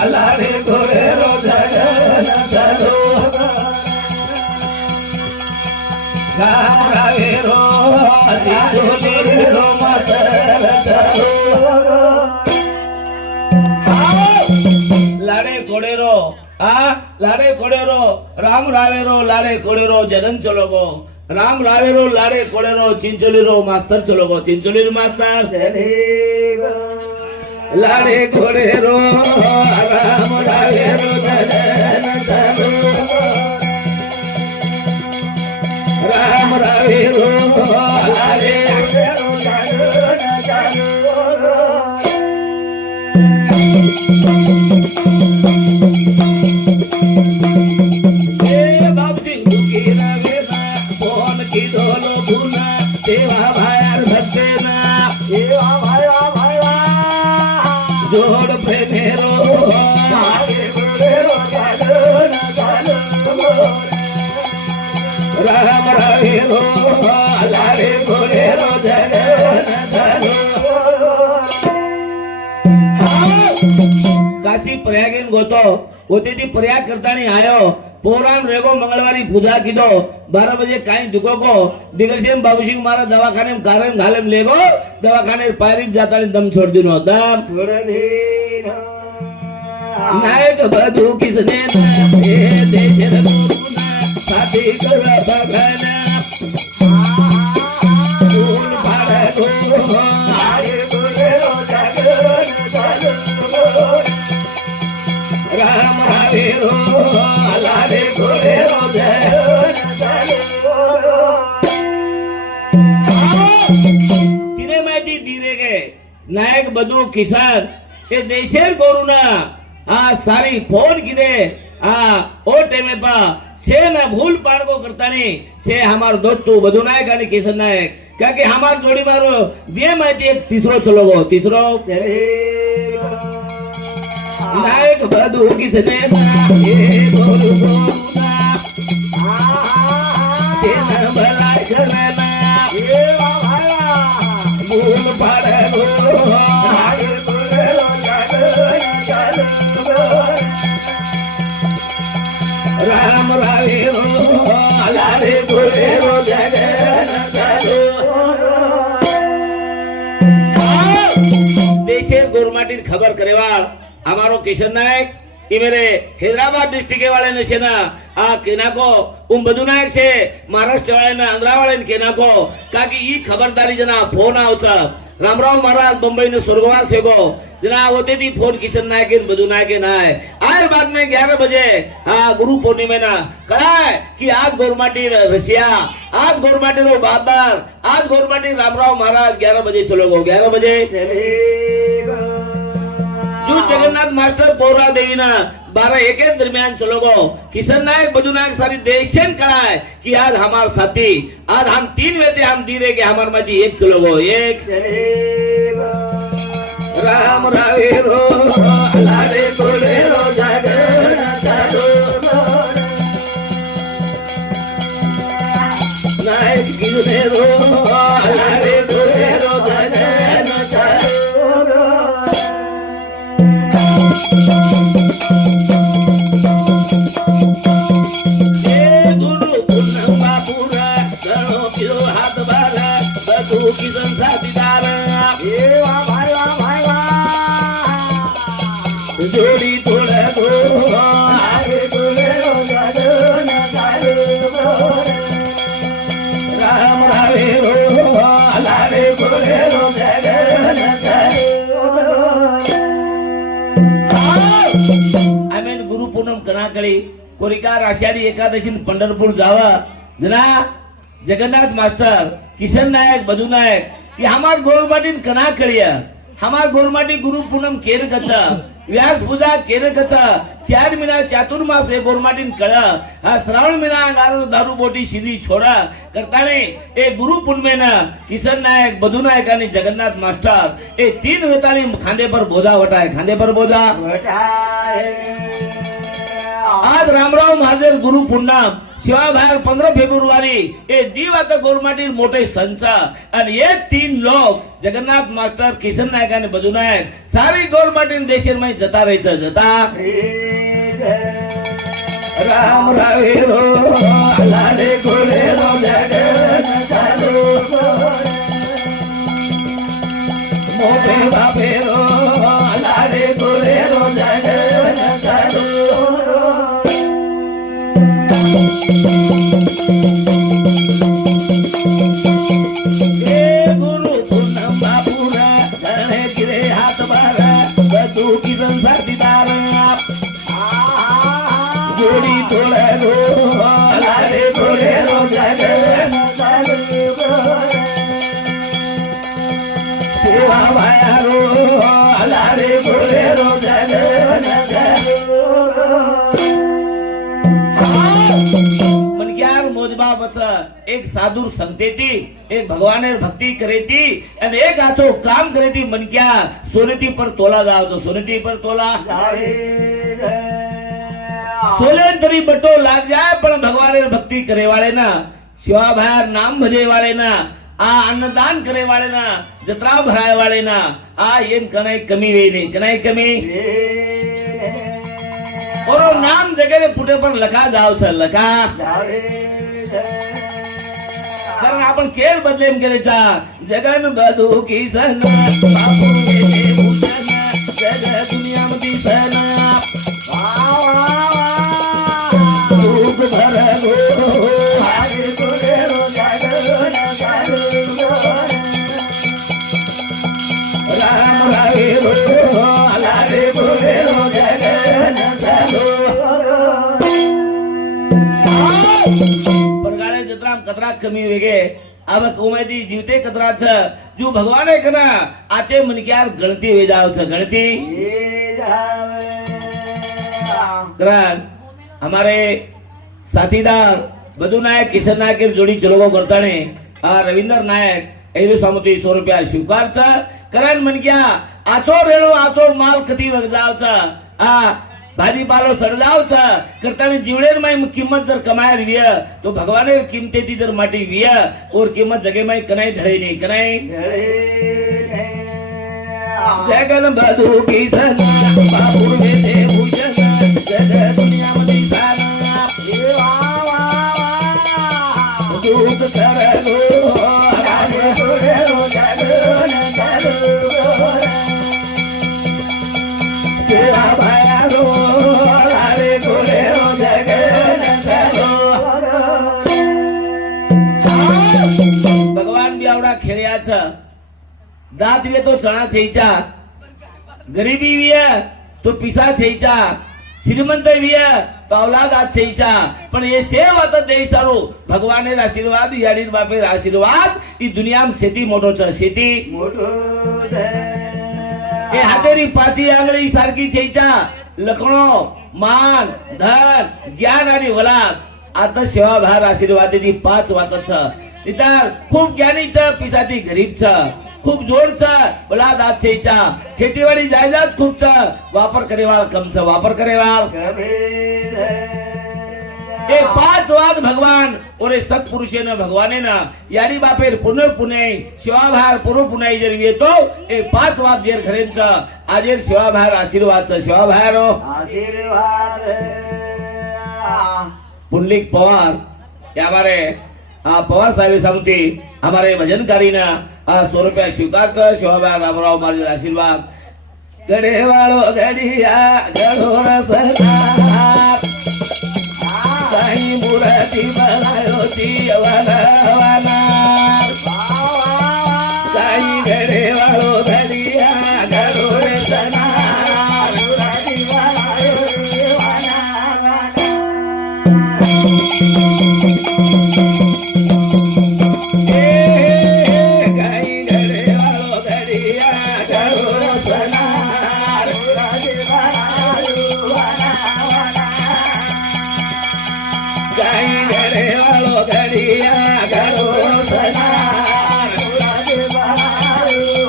लाडे घोडे रो जगन चालो राम रावे row Chincholi row मातर चालो लाडे घोडे रो लाडे घोडे रो राम रावे रो लाडे घोडे रो जगन चलो गो राम रावे रो लाडे घोडे रो चिंचोली रो मास्टर चलो गो चिंचोली रो मास्टर लाडे घोडे रो राम रावे रो जगन चलो राम रावे रो लाडे घोडे रो जगन चलो जोड़ प्रेमेरो राम रावेरो लारे घोडेरो जगन चालो काशी प्रयागीन गोतो होती ती प्रयाग करतानी आयो पोरान रेगो मंगलवारी पूजा कीधो 12 बजे काई दुको को दिगरसेम बाबूजी मारा दवाखाने में कारम घालम लेगो दवाखाने पायरी जातानी दम छोड़ दिनो दम छोड़ दिनो नायक बधु किसने ए देश रे गुरुना साथी कर भगना फूल पाड़े गो आरे गोरे रो जगन चालो राम रावे रो लाडे घोडे रो जगन चालो तिने माहिती दिरे गे नायक बधु किसान ए देशेर गोरुना सारी फोन किदे ओ टेमे पा से न भूल पाड़को करतानी से हमार दोस्तू बधु नायक आणि किशन नायक क्या कि हमार जोड़ी मारो दिए माहिती एक तीसरो चलो गो तीसरो नायक बधु किसने ये गोरु गोरुना तेना भला करना ये भाया भूल पाड़े गो आगे गोरे रो जगन चालो राम रावे रो लाडे घोडे रो जगन चालो देशेर गोरमाटीर खबर करेवाळ हमारो किशन नायक ये मेरे हैदराबाद डिस्ट्रिक्ट वाले ने सेना केना को बधु नायक से महाराष्ट्र वाले ने आंध्रा वाले ने केना को का कि ई खबरदारी जना फोन आवचा रामराव महाराज बंबई ने स्वर्गवास हेगो जना होते थी फोन किशन नायक बधु नायक नाय आज बाद में 11 बजे गुरु पूर्णिमा ना कहा है कि आज गोरमाटी रसिया आज गोरमाटी रो बाबर आज गोरमाटी रामराव महाराज 11 बजे चलो गो 11 बजे जो जगन्नाथ मास्टर पौरा देवीना 12-1 के दरमियान चलो गो किशन नायक बधु नायक सारी देशन कड़ा है कि आज हमार साथी आज हम 3 वेते हम दीरे के हमार माटी एक चलो गो एक राम रावे रो लाडे घोडे रो जगन चालो नायक किने रो लाडे घोडे रो जगन चालो गुरु पूनम बापूरा करो किलो हाथ बारा बधु किशन साथीदार जोड़ी थोड़ा गो आगे घोडे रो जगन चालो राम रावे रो लाडे घोडे रो जगन चालो गुरु पूनम कणाकळी कोरिकार आषाढी एकादशी पंढरपूर जावा जना जगन्नाथ मास्टर किशन नायक बधु नायक कि हमार गोरमाटी कणाकळिया हमार गोरमाटी गुरु पूनम केर कसा व्यास पूजा केर कसा 4 महीना चातुर्मास ए गोरमाटी कळ श्रावण महीना गारो दारू बोटी सीधी छोड़ा करताने ए गुरु पूनमेना किशन नायक बधु नायक आणि जगन्नाथ मास्टर ए 3 वेतानी खांदे पर बोझा वटाय खांदे पर बोझा वटाय आज रामराव महादेव गुरु पूर्णम शिवाय बाहेर 15 फेब्रुवारी એ દીવ आता ગોરમાટી મોટે સંચા અને એ 3 લોક જગન્નાથ માસ્ટર કિશન નાયક અને બધુ નાયક સારી ગોરમાટી દેશમાં જતા રહે છે જતા રામ રાવેરો લાડે ઘોડે રો જગન ચાલો મોટે બાપેરો લાડે ઘોડે રો જગન ચાલો गुरु पूनम बापूरा गणे किरे हात बारा बदू किरण साथीदार जोडी थोडा रो लाडे घोडे रो जगन सेवा भाया रो लाडे घोडे रो जगन एक साधू संगतेती एक भगवानेर भक्ती करेती અને એક આછો કામ કરેતી મનક્યા સોનેતી પર તોલા જાવ તો સોનેતી પર તોલા સોલેંતરી બટો લાગ જાય પણ ભગવાનેર ભક્તિ કરે વાળે ના शिवा बाहेर नाम भजे वाले ना आ अन्नदान करे वाले ना जत्रा भराय वाले ना आ येन कनाई कमी वे नहीं कनाई कमी और नाम जगह पुटे पर लखा जाव छ लखा कारण आपण केल बदलेम केलेचा जगन बदू की सन बापू के भूषण जग दुनिया मध्ये सन दुख भर गो हरे गोरे रो जगन राम रावे रो लारे गोरे रो जगन कतरा कमी वेगे अब कोमेदी जीवते कतरा छ जो भगवाने कना आचे मनक्यार गणती वे जाव छ गणती करान हमारे साथीदार बदू नायक किशन नायक के जोड़ी चलोगो करता ने आ रविंद्र नायक ऐदो सामती 100 रुपया स्वीकार छ करान मनक्या आचो रेणो आचो माल कती वग जाव छ आ भाजीपालो सडजाव छ करताने जीवडेर माई किंमत जर कमायर विय तो भगवाने किंमतेती जर माटी विय और किंमत जगे माई कनाई ढळे नहीं कनाई जगन बधू की सन बापू देते भूषण जग दुनिया मध्ये सारा दूत कर गो राम गोरे रो जगन चालो सेवा भाया रो लारे गोरे रो जगन चालो भगवान भी आवडा खेळ्या छ दात वे तो चणा थेचा गरीबी विय तो पिसा थेचा श्रीमंत विय तो औलाद आ थेचा पण ये सेवा त देई सारो भगवाने आशीर्वाद याडी बापे आशीर्वाद ई दुनिया में शेती मोटो छ शेती मोटो ए हातेरी पाची आंगळी सारखी छेचा लखणो मान धन ज्ञान आणि वलाद आता सेवा भार आशीर्वादाची 5 वात छ इतर खूप ज्ञानी छ पिसाती गरीब छ खूप जोड छ वलाद आत छेचा खेतीवाडी जायदाद खूप छ वापर करेवाळ कम छ वापर करेवाळ ए 5 वाद भगवान और सत्पुरुषे न भगवाने ना यारी बापेर पुनः पुणे शिवाभार पुरो पुनाई जर येतो ए 5 वाद जेर घरेच आजेर शिवाभार आशीर्वाद छ शिवाभार आशीर्वाद पुंडलिक पवार ये हमारे पवार साहेब समिति हमारे भजनकारी ना 100 रुपया स्वीकार छ शिवाभार रामराव मार्ग आशीर्वाद गडे वाळो गडिया गडो रसना साई मुराती बनायो ती वनवाना साई गडे वाळो घडिया गडो रे सना मुराती बनायो ती वनवाना गाई गडे वाळो घडिया गडो रे सना मुराती बनायो वनवाना गाई गडे वाळो घडिया गडो सनार मुराती बनायो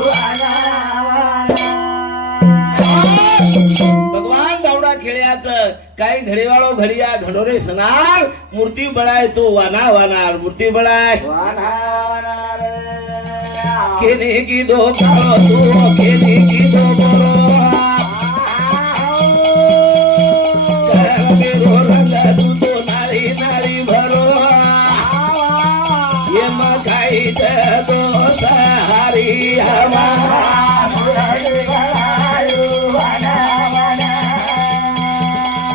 काच काही घडीवाळो घडिया घडोरे सणार मूर्ती बळाय तो वाना वानार मूर्ती बळाय केने की दो काळो तू केने की दो बरो करबिरो रंग तू तो नाळी नाळी भरो यम खाई तो सारी हवा